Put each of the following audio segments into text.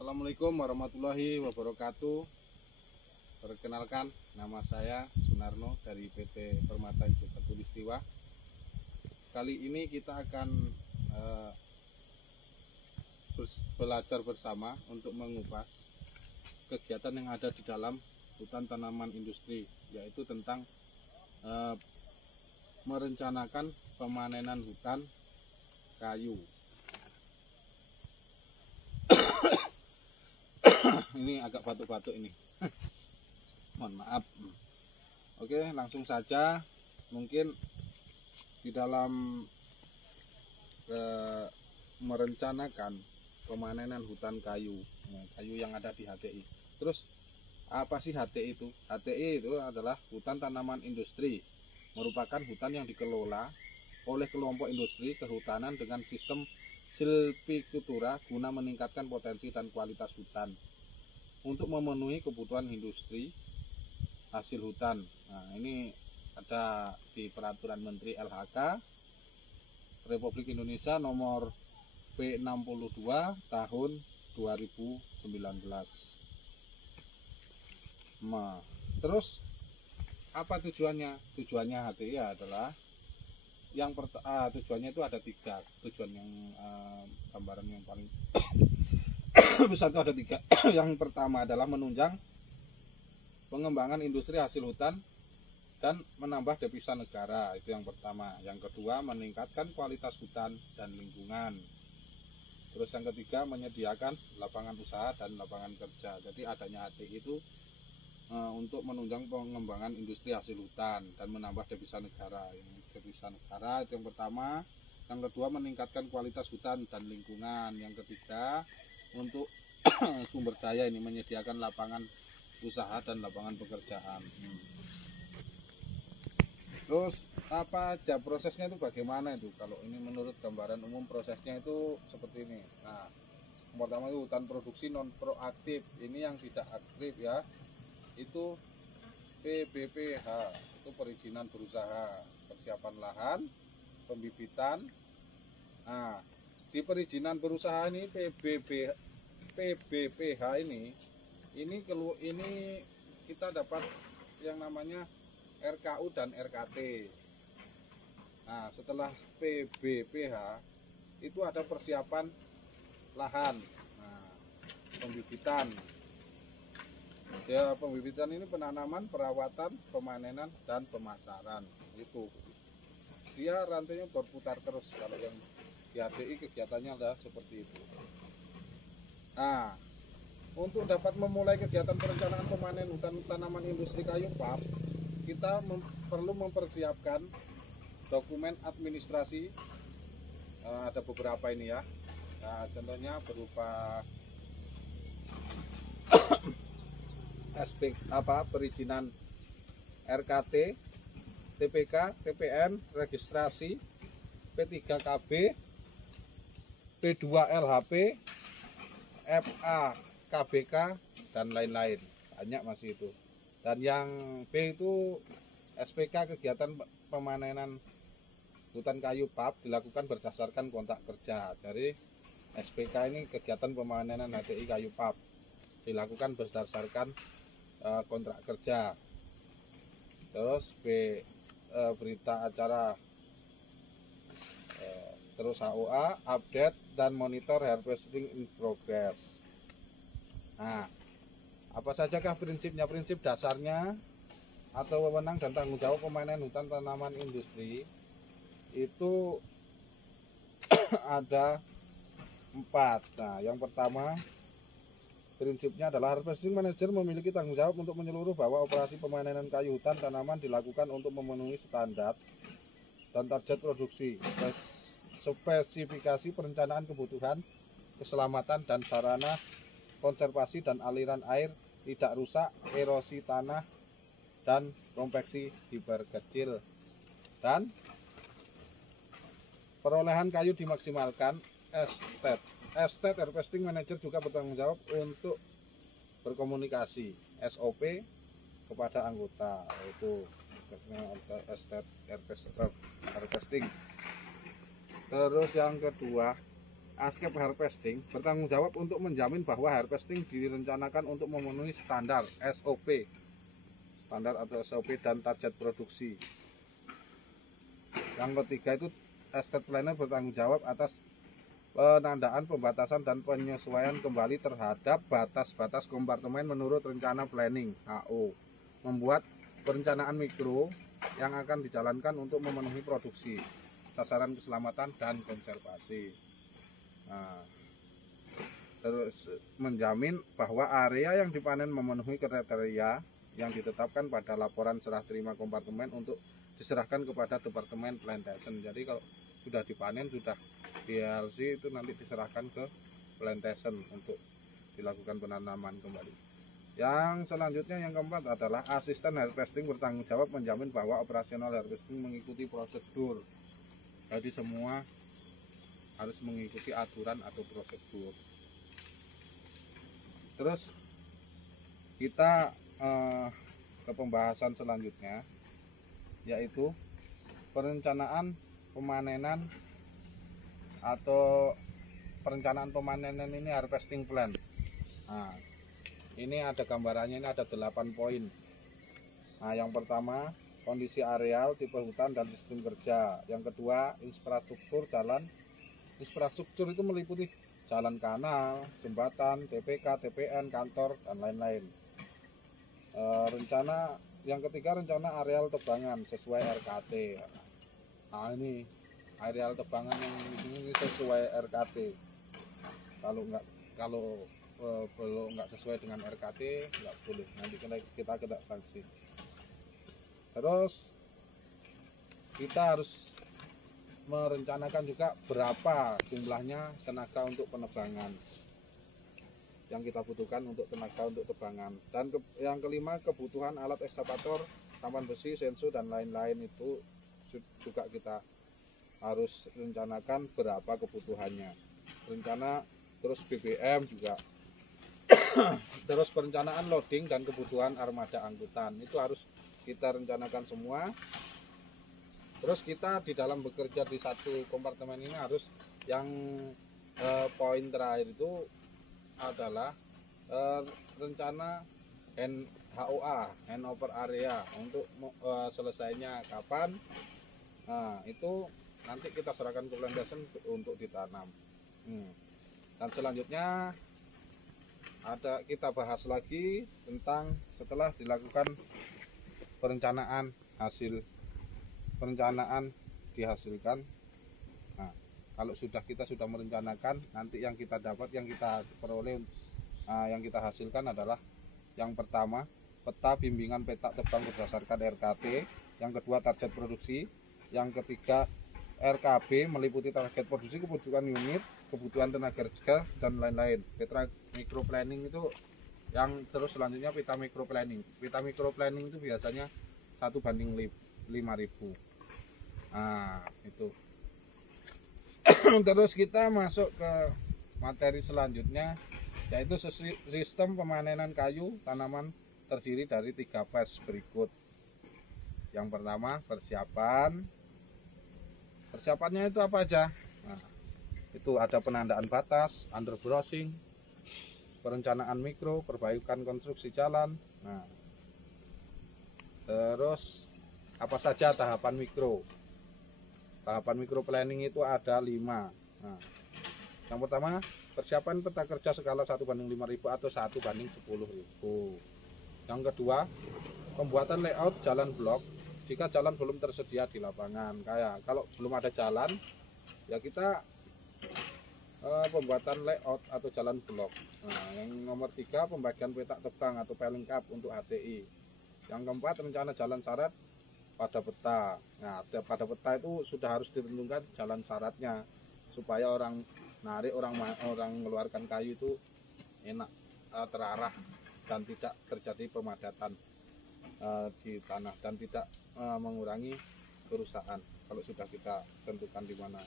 Assalamualaikum warahmatullahi wabarakatuh. Perkenalkan, nama saya Sunarno dari PT Permata Hijau Khatulistiwa. Kali ini kita akan belajar bersama untuk mengupas kegiatan yang ada di dalam hutan tanaman industri, yaitu tentang merencanakan pemanenan hutan kayu. Ini agak batuk-batuk ini. Mohon maaf. Oke, langsung saja. Mungkin di dalam merencanakan pemanenan hutan kayu, kayu yang ada di HTI. Terus apa sih HTI itu? HTI itu adalah hutan tanaman industri, merupakan hutan yang dikelola oleh kelompok industri kehutanan dengan sistem silvicultura guna meningkatkan potensi dan kualitas hutan untuk memenuhi kebutuhan industri hasil hutan. Nah, ini ada di Peraturan Menteri LHK Republik Indonesia nomor P62 tahun 2019. Nah, terus apa tujuannya? Tujuannya HTI adalah tujuannya itu ada 3 tujuan yang gambaran yang paling besar itu ada 3. Yang pertama adalah menunjang pengembangan industri hasil hutan dan menambah devisa negara, itu yang pertama. Yang kedua, meningkatkan kualitas hutan dan lingkungan. Terus yang ketiga, menyediakan lapangan usaha dan lapangan kerja. Jadi adanya HTI itu untuk menunjang pengembangan industri hasil hutan dan menambah devisa negara. Devisa negara itu yang pertama. Yang kedua, meningkatkan kualitas hutan dan lingkungan. Yang ketiga, untuk sumber daya, ini menyediakan lapangan usaha dan lapangan pekerjaan. Terus apa aja prosesnya itu bagaimana itu? Kalau ini menurut gambaran umum prosesnya itu seperti ini. Nah, pertama itu hutan produksi non proaktif. Ini yang tidak aktif ya. Itu PBPH, itu perizinan berusaha, persiapan lahan, pembibitan. Nah, di perizinan berusaha ini PBPH ini kita dapat yang namanya RKU dan RKT. Nah, setelah PBPH itu ada persiapan lahan. Nah, pembibitan. Ya, pembibitan ini penanaman, perawatan, pemanenan, dan pemasaran. Itu dia rantainya berputar terus. Kalau yang di HTI kegiatannya adalah seperti itu. Nah, untuk dapat memulai kegiatan perencanaan pemanen hutan tanaman industri kayu PAP, kita perlu mempersiapkan dokumen administrasi. Ada beberapa ini ya. Nah, contohnya berupa perizinan RKT, TPK, TPN, registrasi, P3KB, P2LHP, FA, KBK, dan lain-lain. Banyak masih itu. Dan yang B itu SPK, kegiatan pemanenan hutan kayu PAP dilakukan berdasarkan kontrak kerja. Jadi SPK ini kegiatan pemanenan HTI kayu PAP dilakukan berdasarkan kontrak kerja. Terus B, berita acara. Terus HOA, update dan monitor harvesting in progress. Nah, apa sajakah prinsipnya? Prinsip dasarnya atau wewenang dan tanggung jawab pemanenan hutan tanaman industri itu ada 4. Nah, yang pertama, prinsipnya adalah harvesting manager memiliki tanggung jawab untuk menyeluruh bahwa operasi pemanenan kayu hutan tanaman dilakukan untuk memenuhi standar dan target produksi, spesifikasi perencanaan kebutuhan, keselamatan dan sarana konservasi dan aliran air tidak rusak, erosi tanah dan konveksi diperkecil, dan perolehan kayu dimaksimalkan. Estate harvesting manager juga bertanggung jawab untuk berkomunikasi SOP kepada anggota, yaitu estate harvesting. Terus yang kedua, Escape Harvesting bertanggung jawab untuk menjamin bahwa harvesting direncanakan untuk memenuhi standar SOP, standar atau SOP dan target produksi. Yang ketiga itu estate planner bertanggung jawab atas penandaan, pembatasan dan penyesuaian kembali terhadap batas-batas kompartemen menurut rencana planning HO, membuat perencanaan mikro yang akan dijalankan untuk memenuhi produksi, sasaran keselamatan dan konservasi. Nah, terus menjamin bahwa area yang dipanen memenuhi kriteria yang ditetapkan pada laporan serah terima kompartemen untuk diserahkan kepada Departemen Plantation. Jadi kalau sudah dipanen, sudah DLC, itu nanti diserahkan ke Plantation untuk dilakukan penanaman kembali. Yang selanjutnya yang keempat adalah asisten harvesting bertanggung jawab menjamin bahwa operasional harvesting mengikuti prosedur. Jadi semua harus mengikuti aturan atau prosedur. Terus kita ke pembahasan selanjutnya, yaitu perencanaan pemanenan atau perencanaan pemanenan ini harvesting plan. Nah, ini ada gambarannya, ini ada 8 poin. Nah, yang pertama kondisi areal, tipe hutan dan sistem kerja. Yang kedua infrastruktur jalan. Infrastruktur itu meliputi jalan kanal, jembatan, TPK, TPN, kantor, dan lain-lain. Rencana yang ketiga rencana areal tebangan sesuai RKT. Nah, ini areal tebangan yang ini sesuai RKT. Kalau belum nggak sesuai dengan RKT nggak boleh, nanti kita kena sanksi. Terus kita harus merencanakan juga berapa jumlahnya tenaga untuk penebangan yang kita butuhkan untuk tenaga untuk tebangan. Dan yang kelima kebutuhan alat ekskavator, sampan besi, senso dan lain-lain itu juga kita harus rencanakan berapa kebutuhannya. Rencana terus BBM juga. Terus perencanaan loading dan kebutuhan armada angkutan itu harus kita rencanakan semua. Terus kita di dalam bekerja di satu kompartemen ini harus yang poin terakhir itu adalah rencana HOA, handover area, untuk selesainya kapan. Nah, itu nanti kita serahkan ke plantation untuk ditanam. Dan selanjutnya kita bahas lagi tentang setelah dilakukan perencanaan dihasilkan. Nah, kalau kita sudah merencanakan, nanti yang kita dapat, yang kita peroleh, yang kita hasilkan adalah yang pertama peta bimbingan petak tebang berdasarkan RKT, yang kedua target produksi, yang ketiga RKB meliputi target produksi, kebutuhan unit, kebutuhan tenaga kerja dan lain-lain. Peta micro planning itu yang terus selanjutnya peta micro planning. Peta micro planning itu biasanya 1:5.000. Nah, itu. Terus kita masuk ke materi selanjutnya, yaitu sistem pemanenan kayu tanaman terdiri dari 3 fase berikut. Yang pertama persiapannya itu apa aja? Nah, itu ada penandaan batas, underbrushing, perencanaan mikro, perbaikan konstruksi jalan. Nah, terus apa saja tahapan mikro? Tahapan mikro planning itu ada 5. Nah, yang pertama persiapan peta kerja skala 1:5.000 atau 1:10.000. Yang kedua pembuatan layout jalan blok jika jalan belum tersedia di lapangan. Kayak kalau belum ada jalan, ya kita pembuatan layout atau jalan blok. Nah, yang nomor 3 pembagian petak tebang atau peeling cap untuk HTI. Yang keempat rencana jalan syarat pada peta. Nah, pada peta itu sudah harus ditentukan jalan syaratnya supaya orang narik, orang mengeluarkan kayu itu enak, terarah dan tidak terjadi pemadatan di tanah dan tidak mengurangi kerusakan. Kalau sudah kita tentukan di mana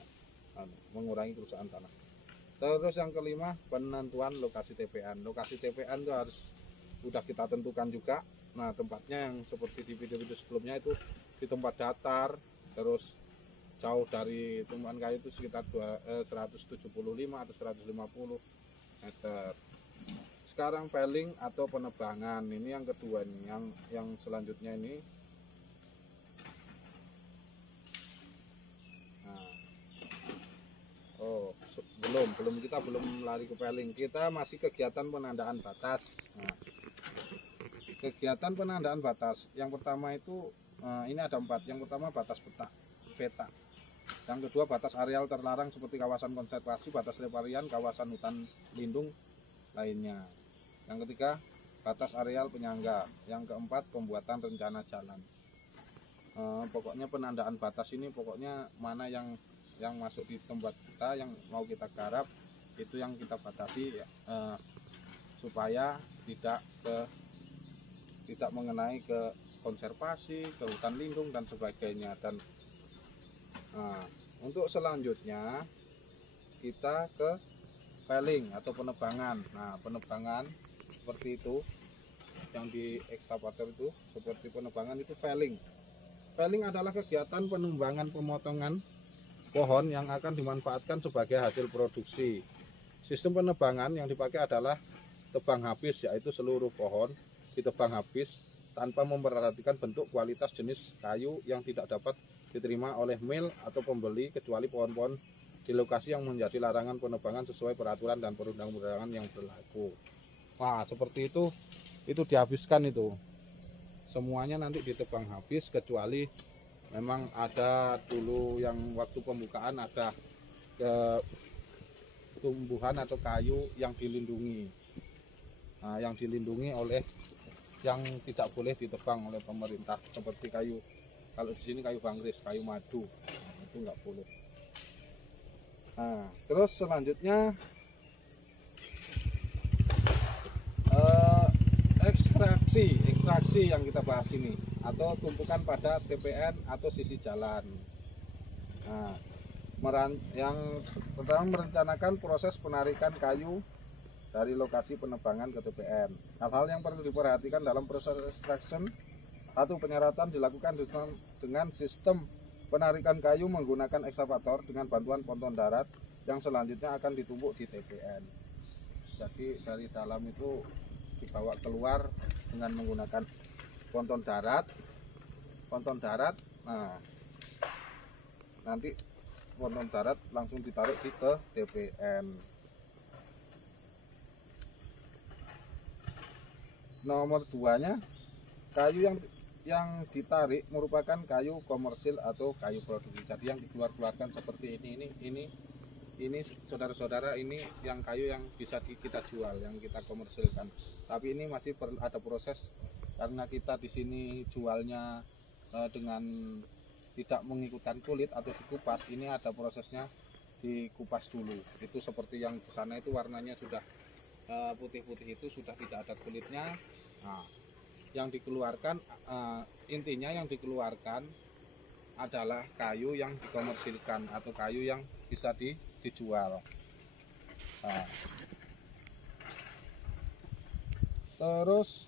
mengurangi kerusakan tanah. Terus yang kelima penentuan lokasi TPN. Lokasi TPN itu harus sudah kita tentukan juga. Nah, tempatnya yang seperti di video-video sebelumnya itu di tempat datar, terus jauh dari tumpukan kayu itu sekitar 175 atau 150 meter. Sekarang felling atau penebangan, ini yang kedua nih, yang selanjutnya ini. Nah, kita belum lari ke felling, kita masih kegiatan penandaan batas. Nah, kegiatan penandaan batas yang pertama itu ini ada 4. Yang pertama batas peta. Yang kedua batas areal terlarang seperti kawasan konservasi, batas riparian, kawasan hutan lindung lainnya. Yang ketiga batas areal penyangga. Yang keempat pembuatan rencana jalan. Pokoknya penandaan batas ini pokoknya mana yang masuk di tempat kita, yang mau kita garap, itu yang kita batasi supaya tidak mengenai ke konservasi, ke hutan lindung dan sebagainya. Dan untuk selanjutnya kita ke felling atau penebangan. Nah, penebangan seperti itu yang di ekskavator itu, seperti penebangan itu felling. Felling adalah kegiatan penumbangan pemotongan pohon yang akan dimanfaatkan sebagai hasil produksi. Sistem penebangan yang dipakai adalah tebang habis, yaitu seluruh pohon ditebang habis tanpa memperhatikan bentuk, kualitas, jenis kayu yang tidak dapat diterima oleh mil atau pembeli, kecuali pohon-pohon di lokasi yang menjadi larangan penebangan sesuai peraturan dan perundang-undangan yang berlaku. Wah, seperti itu dihabiskan itu. Semuanya nanti ditebang habis, kecuali memang ada dulu yang waktu pembukaan ada tumbuhan atau kayu yang dilindungi. Nah, yang dilindungi oleh yang tidak boleh ditebang oleh pemerintah, seperti kayu, kalau di sini kayu bangkris, kayu madu, itu nggak boleh. Nah, terus selanjutnya ekstraksi yang kita bahas ini, atau tumpukan pada TPN atau sisi jalan. Nah, yang pertama merencanakan proses penarikan kayu dari lokasi penebangan ke TPN. Hal-hal yang perlu diperhatikan dalam proses extraction: 1. Penyaratan dilakukan dengan sistem penarikan kayu menggunakan ekskavator dengan bantuan ponton darat yang selanjutnya akan ditumpuk di TPN. Jadi dari dalam itu dibawa keluar dengan menggunakan ponton darat. Nah, nanti ponton darat langsung ditaruh ke TPN. Nomor 2-nya, kayu yang ditarik merupakan kayu komersil atau kayu produksi. Jadi yang dikeluarkan seperti ini saudara-saudara, ini yang kayu yang bisa kita jual, yang kita komersilkan. Tapi ini masih ada proses, karena kita di sini jualnya dengan tidak mengikutkan kulit atau dikupas. Ini ada prosesnya, dikupas dulu. Itu seperti yang di sana itu warnanya sudah putih-putih, itu sudah tidak ada kulitnya. Nah, yang dikeluarkan intinya yang dikeluarkan adalah kayu yang dikomersilkan atau kayu yang bisa dijual. Nah, terus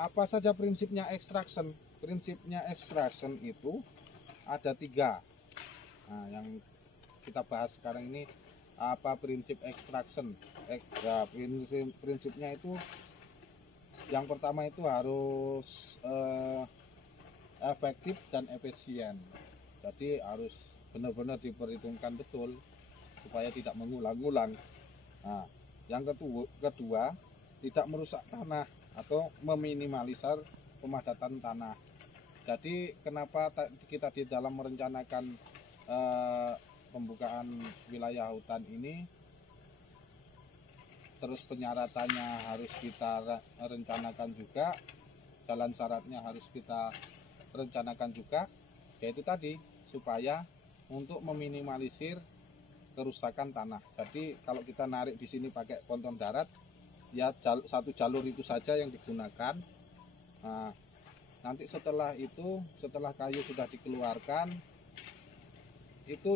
apa saja prinsipnya extraction? Prinsipnya extraction itu ada 3. Nah, yang kita bahas sekarang ini apa prinsip extraction? Prinsipnya itu yang pertama itu harus efektif dan efisien. Jadi harus benar-benar diperhitungkan betul supaya tidak mengulang-ulang. Nah, yang kedua tidak merusak tanah atau meminimalisir pemadatan tanah. Jadi kenapa kita di dalam merencanakan pembukaan wilayah hutan ini, terus penyaratannya harus kita rencanakan juga, jalan syaratnya harus kita rencanakan juga, yaitu tadi supaya untuk meminimalisir kerusakan tanah. Jadi kalau kita narik di sini pakai ponton darat, ya satu jalur itu saja yang digunakan. Nah, nanti setelah kayu sudah dikeluarkan, itu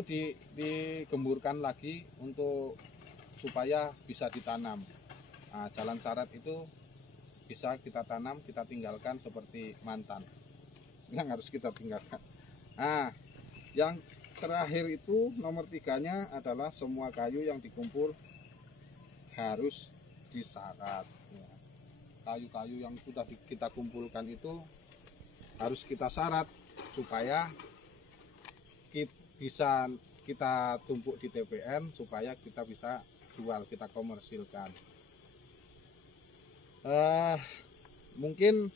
digemburkan lagi untuk supaya bisa ditanam. Nah, jalan syarat itu bisa kita tanam, kita tinggalkan seperti mantan yang harus kita tinggalkan. Nah, Yang terakhir itu nomor 3-nya adalah semua kayu yang dikumpul harus disarat. Kayu-kayu yang sudah kita kumpulkan itu harus kita sarat supaya bisa kita tumpuk di TPN, supaya kita bisa jual, kita komersilkan. Mungkin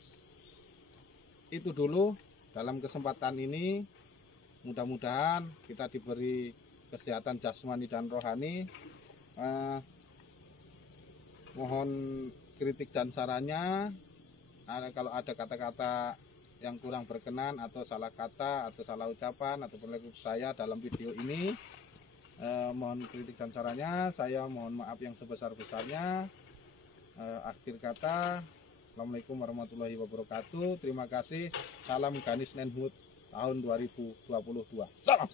itu dulu dalam kesempatan ini. Mudah-mudahan kita diberi kesehatan jasmani dan rohani. Mohon kritik dan sarannya. Kalau ada kata-kata yang kurang berkenan atau salah kata atau salah ucapan atau perilaku saya dalam video ini, mohon kritik dan sarannya. Saya mohon maaf yang sebesar-besarnya. Akhir kata, Assalamualaikum warahmatullahi wabarakatuh. Terima kasih. Salam Ganis Nenhut tahun 2022. Salam.